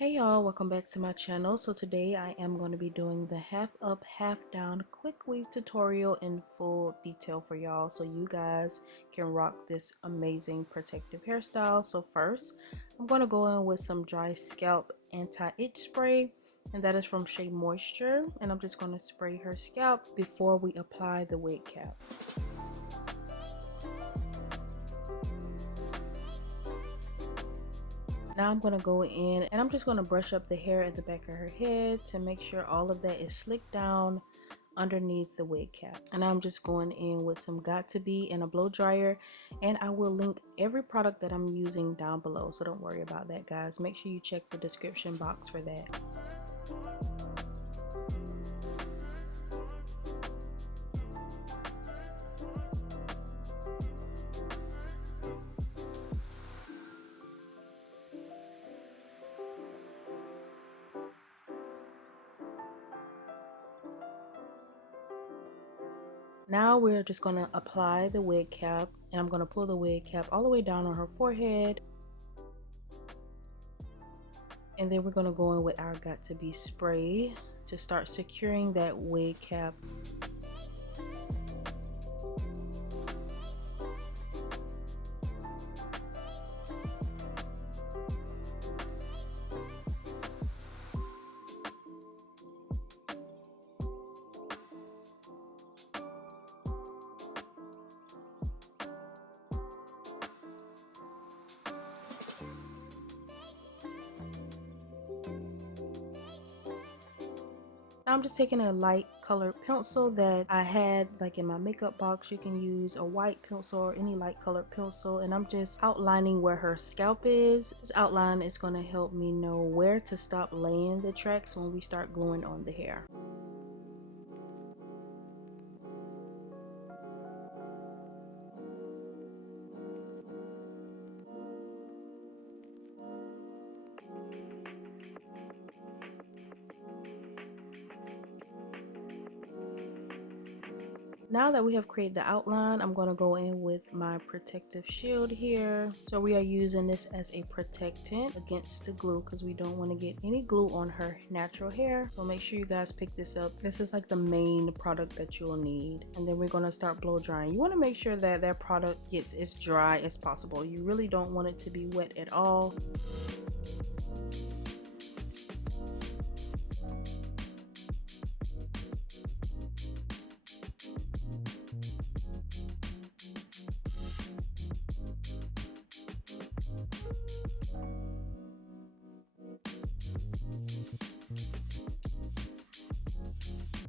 Hey y'all, welcome back to my channel. So today I am going to be doing the half up half down quick weave tutorial in full detail for y'all so you guys can rock this amazing protective hairstyle. So first I'm going to go in with some dry scalp anti-itch spray, and that is from Shea Moisture, and I'm just going to spray her scalp before we apply the wig cap. Now I'm going to go in and I'm just going to brush up the hair at the back of her head to make sure all of that is slicked down underneath the wig cap. And I'm just going in with some Got To Be and a blow dryer, and I will link every product that I'm using down below, so don't worry about that, guys. Make sure you check the description box for that. Now we're just going to apply the wig cap, and I'm going to pull the wig cap all the way down on her forehead. And then we're going to go in with our Got To Be spray to start securing that wig cap. Now I'm just taking a light colored pencil that I had like in my makeup box. You can use a white pencil or any light colored pencil, and I'm just outlining where her scalp is. This outline is going to help me know where to stop laying the tracks when we start gluing on the hair. Now that we have created the outline, I'm going to go in with my protective shield here. So we are using this as a protectant against the glue because we don't want to get any glue on her natural hair. So make sure you guys pick this up. This is like the main product that you'll need. And then we're going to start blow drying. You want to make sure that that product gets as dry as possible. You really don't want it to be wet at all.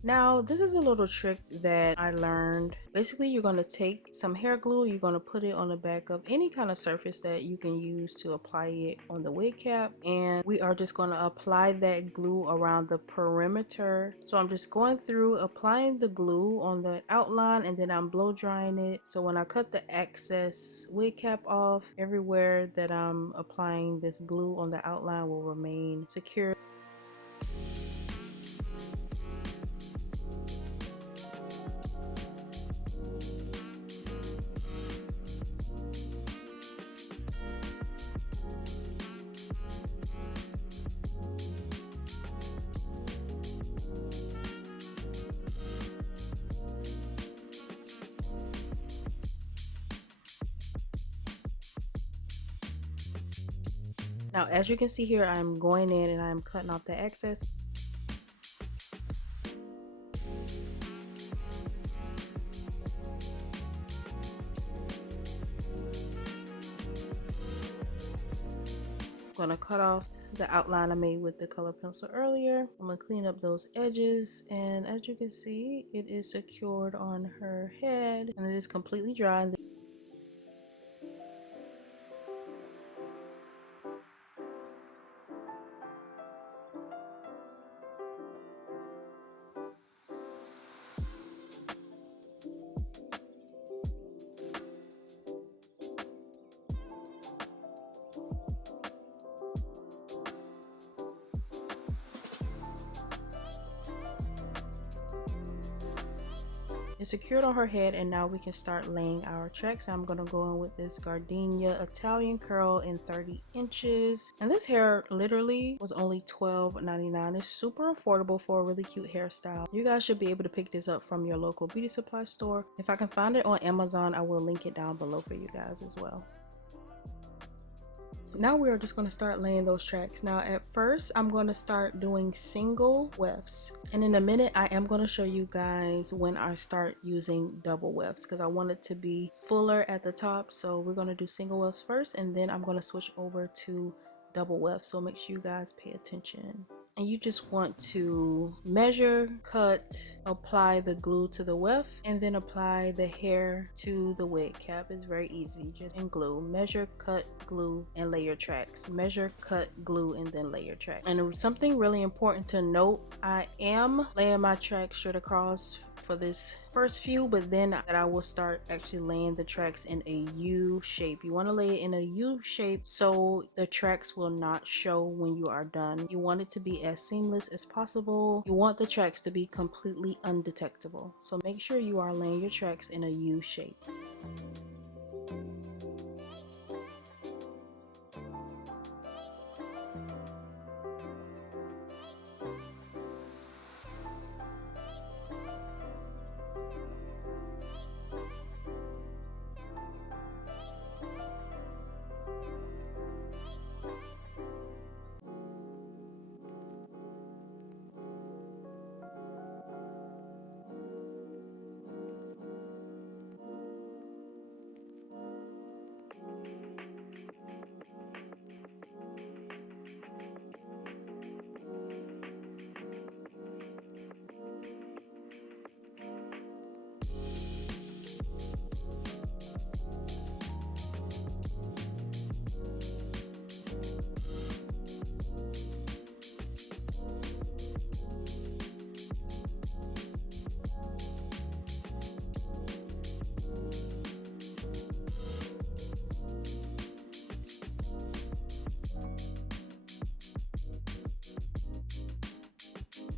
Now, this is a little trick that I learned. Basically, you're going to take some hair glue, you're going to put it on the back of any kind of surface that you can use to apply it on the wig cap, and we are just going to apply that glue around the perimeter. So I'm just going through applying the glue on the outline, and then I'm blow drying it. So when I cut the excess wig cap off, everywhere that I'm applying this glue on the outline will remain secure. Now, as you can see here, I'm going in and I'm cutting off the excess. I'm gonna cut off the outline I made with the color pencil earlier. I'm gonna clean up those edges, and as you can see, it is secured on her head and it is completely dry. It's secured on her head, and now we can start laying our tracks. I'm gonna go in with this Gardenia Italian curl in 30 inches. And this hair literally was only $12.99. It's super affordable for a really cute hairstyle. You guys should be able to pick this up from your local beauty supply store. If I can find it on Amazon, I will link it down below for you guys as well. Now we are just going to start laying those tracks. Now at first I'm going to start doing single wefts, and in a minute I am going to show you guys when I start using double wefts because I want it to be fuller at the top. So we're going to do single wefts first, and then I'm going to switch over to double wefts, so make sure you guys pay attention. And you just want to measure, cut, apply the glue to the weft, and then apply the hair to the wig cap. It's very easy. Just in glue, measure, cut, glue, and lay your tracks. Measure, cut, glue, and then lay your tracks. And something really important to note, I am laying my tracks straight across for this first few, but then I will start actually laying the tracks in a U shape. You want to lay it in a U shape so the tracks will not show when you are done. You want it to be as seamless as possible. You want the tracks to be completely undetectable. So make sure you are laying your tracks in a U shape.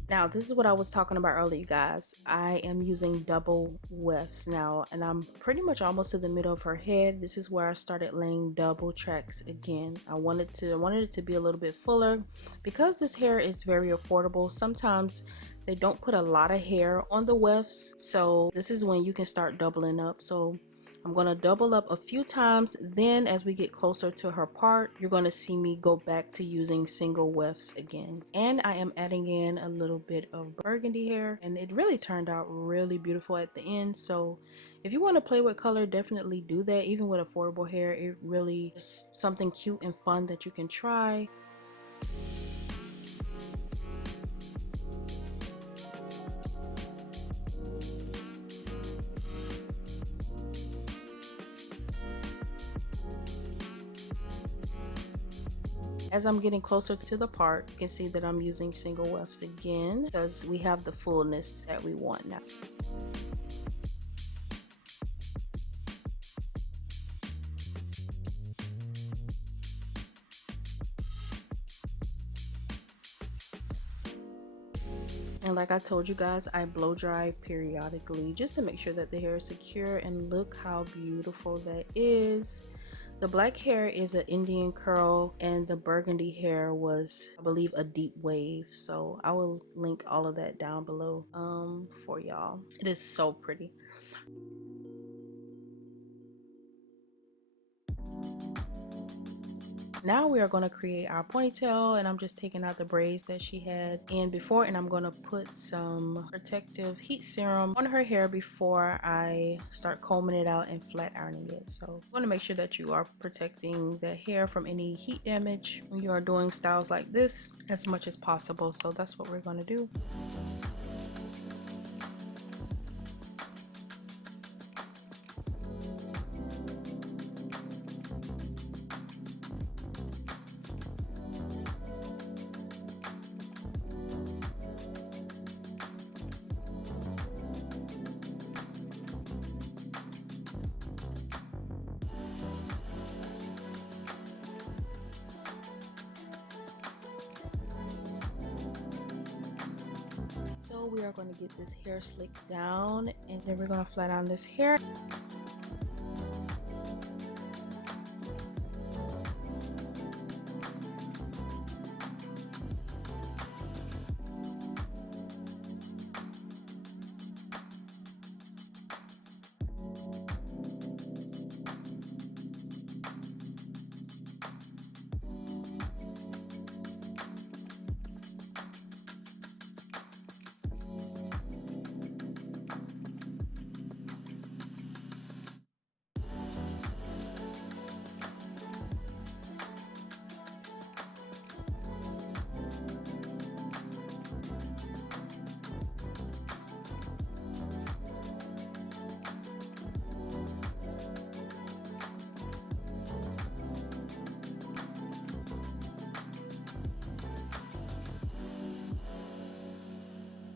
Now, this is what I was talking about earlier, you guys. I am using double wefts now, and I'm pretty much almost to the middle of her head. This is where I started laying double tracks again. I wanted it to be a little bit fuller because this hair is very affordable. Sometimes they don't put a lot of hair on the wefts, so this is when you can start doubling up. So I'm going to double up a few times, then as we get closer to her part, you're going to see me go back to using single wefts again. And I am adding in a little bit of burgundy hair, and it really turned out really beautiful at the end. So if you want to play with color, definitely do that. Even with affordable hair, it really is something cute and fun that you can try. As I'm getting closer to the part, you can see that I'm using single wefts again because we have the fullness that we want now. And like I told you guys, I blow dry periodically just to make sure that the hair is secure, and look how beautiful that is. The black hair is an Indian curl, and the burgundy hair was, I believe, a deep wave. So I will link all of that down below for y'all. It is so pretty. Now we are going to create our ponytail, and I'm just taking out the braids that she had in before, and I'm going to put some protective heat serum on her hair before I start combing it out and flat ironing it. So you want to make sure that you are protecting the hair from any heat damage when you are doing styles like this as much as possible. So that's what we're going to do. So we are going to get this hair slicked down, and then we're going to flat iron this hair.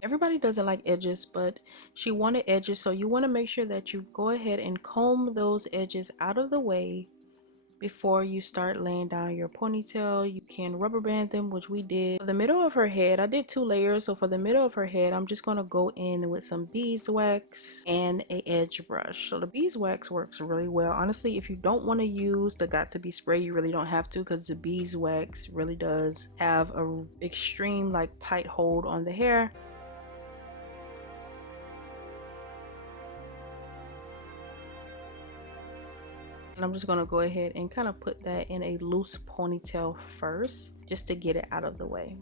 Everybody doesn't like edges, but she wanted edges, so you want to make sure that you go ahead and comb those edges out of the way before you start laying down your ponytail. You can rubber band them, which we did. For the middle of her head, I did 2 layers, so for the middle of her head, I'm just going to go in with some beeswax and a edge brush. So the beeswax works really well. Honestly, if you don't want to use the got to be spray, you really don't have to, because the beeswax really does have a extreme like tight hold on the hair. And I'm just going to go ahead and kind of put that in a loose ponytail first, just to get it out of the way.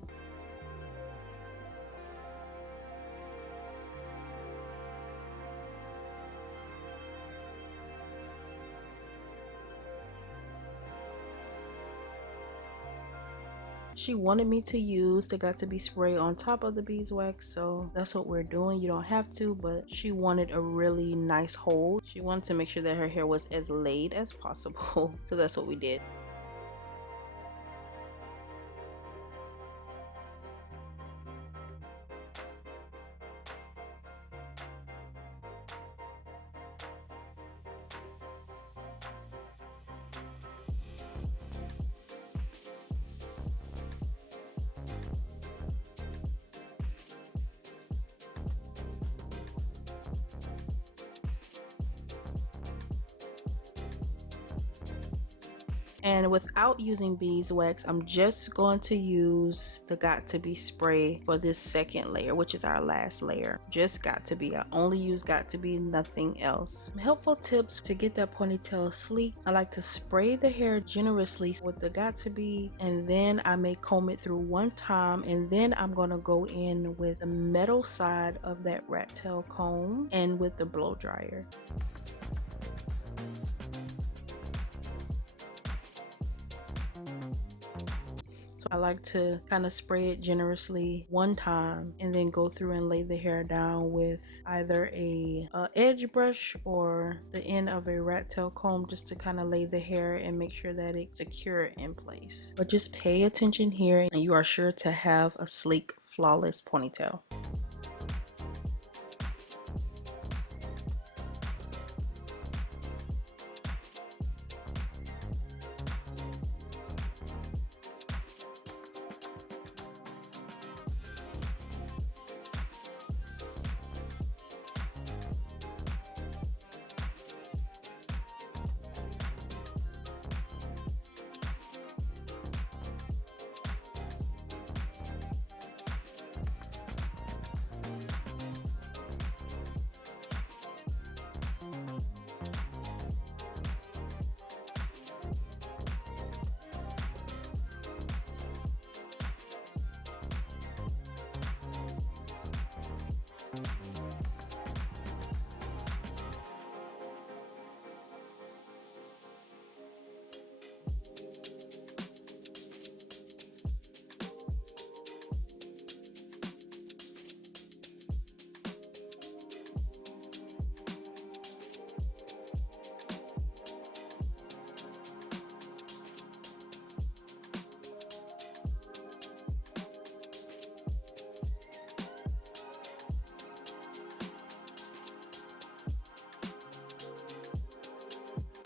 She wanted me to use the got to be spray on top of the beeswax, so that's what we're doing. You don't have to, but she wanted a really nice hold. She wanted to make sure that her hair was as laid as possible, so that's what we did. And without using beeswax, I'm just going to use the got to be spray for this second layer, which is our last layer. Just got to be. I only use got to be, nothing else. Some helpful tips to get that ponytail sleek. I like to spray the hair generously with the got to be, and then I may comb it through one time, and then I'm going to go in with the metal side of that Rattail comb and with the blow dryer. I like to kind of spray it generously one time and then go through and lay the hair down with either a edge brush or the end of a Rattail comb, just to kind of lay the hair and make sure that it's secure in place. But just pay attention here, and you are sure to have a sleek, flawless ponytail.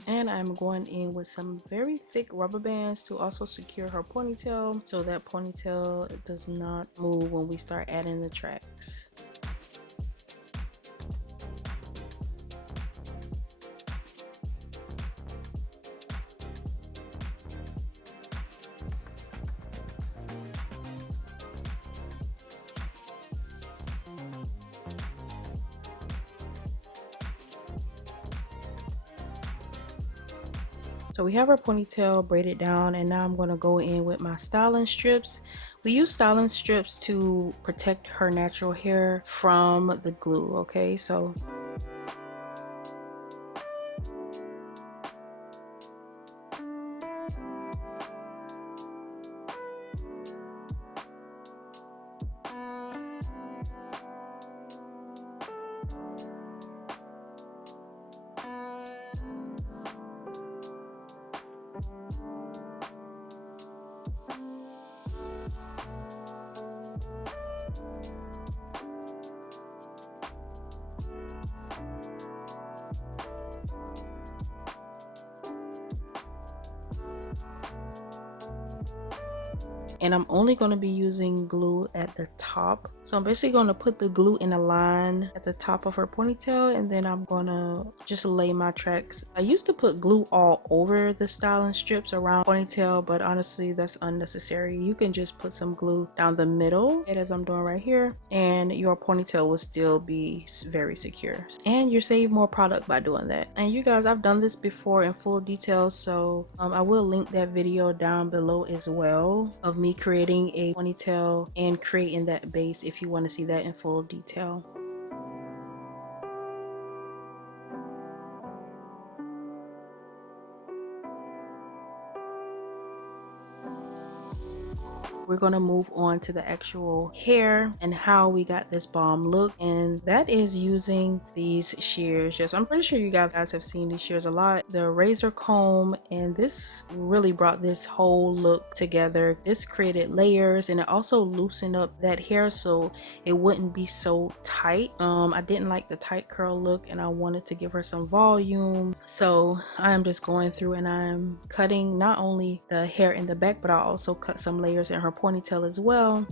And I'm going in with some very thick rubber bands to also secure her ponytail, so that ponytail does not move when we start adding the tracks. So we have our ponytail braided down, and now I'm going to go in with my styling strips. We use styling strips to protect her natural hair from the glue, okay? So and I'm only going to be using glue at the top. So I'm basically going to put the glue in a line at the top of her ponytail, and then I'm going to just lay my tracks. I used to put glue all over the styling strips around ponytail, but honestly that's unnecessary. You can just put some glue down the middle, as I'm doing right here, and your ponytail will still be very secure, and you save more product by doing that. And you guys, I've done this before in full detail, so I will link that video down below as well of me creating a ponytail and creating that base if you want to see that in full detail. We're going to move on to the actual hair and how we got this bomb look, and that is using these shears. Yes, I'm pretty sure you guys have seen these shears a lot. The razor comb, and this really brought this whole look together. This created layers, and it also loosened up that hair so it wouldn't be so tight. I didn't like the tight curl look, and I wanted to give her some volume, so I'm just going through and I'm cutting not only the hair in the back, but I also cut some layers in her ponytail as well.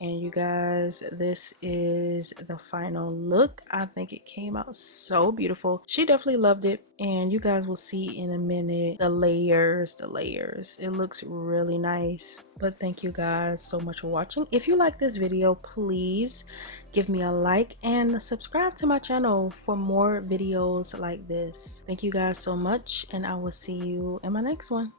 And you guys, this is the final look. I think it came out so beautiful. She definitely loved it, and you guys will see in a minute the layers. It looks really nice. But thank you guys so much for watching. If you like this video, please give me a like and subscribe to my channel for more videos like this. Thank you guys so much, and I will see you in my next one.